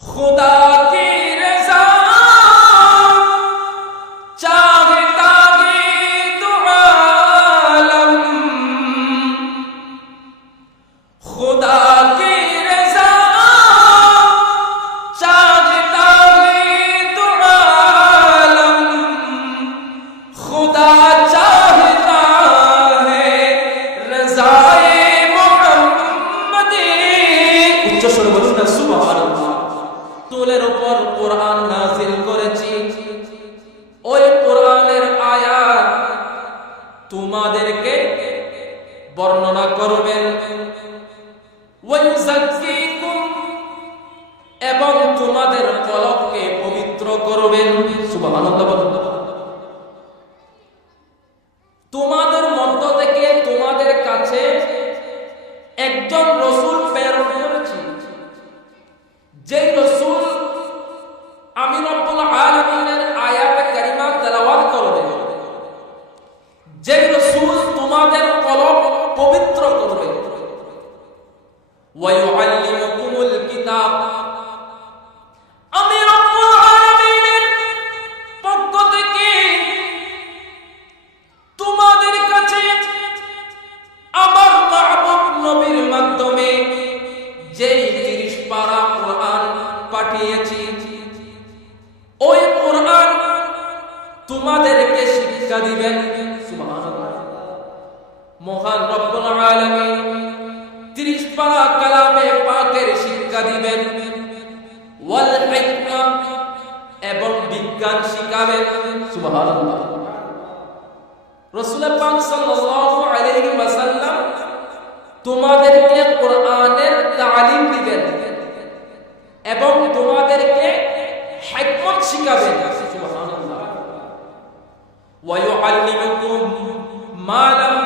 खुदा কোরআন নাজিল করেছি। ওই কোরআনের তোমাদেরকে বর্ণনা করবেন এবং তোমাদের কলবকে পবিত্র করবেন। সুবহানাল্লাহ বলুন। ওয়ায়ুআল্লিমুকুমুল কিতাব আমি রব্বুল আলামিনের পক্ষ থেকে তোমাদের কাছে আমার মাহবুব নবীর মাধ্যমে তিরিশ পারা কোরআন পাঠিয়েছি, ওই কোরআন তোমাদেরকে শিক্ষা দিবেন সুবহানাল্লাহ। মহান রব্বুল আলামিন পারা কালামে পাকের শিক্ষা দিবেন, ওয়াল হিকমা এবং বিজ্ঞান শিখাবেন। সুবহানাল্লাহ। রসুল পাক সাল্লাল্লাহু আলাইহি ওয়াসাল্লাম তোমাদেরকে কোরআনের তালিম দিবেন এবং তোমাদেরকে হিকমত শিখাবেন। সুবহানাল্লাহ। ওয়া ইউআল্লিমুকুম মা লাম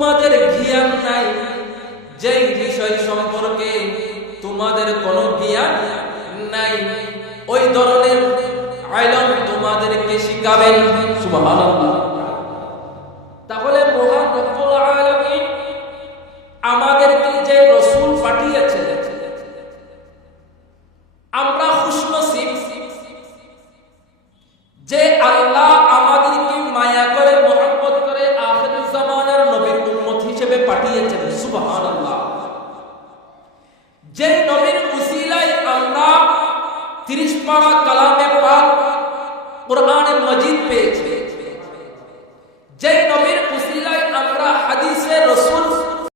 তোমাদের জ্ঞান নাই। যে বিষয় সম্পর্কে তোমাদের কোনো জ্ঞান নাই, ওই ধরনের আইলম তোমাদেরকে শিখাবেন। সুবহানাল্লাহ। তাহলে মহান আমাদেরকে সুবহান আল্লাহ যে নবীর উসিলায় আমরা তিরিশ পারা কালামে পাক কোরআনে মজিদ পেয়েছি যে নবীর উসিলায় আমরা হাদিসে রসুল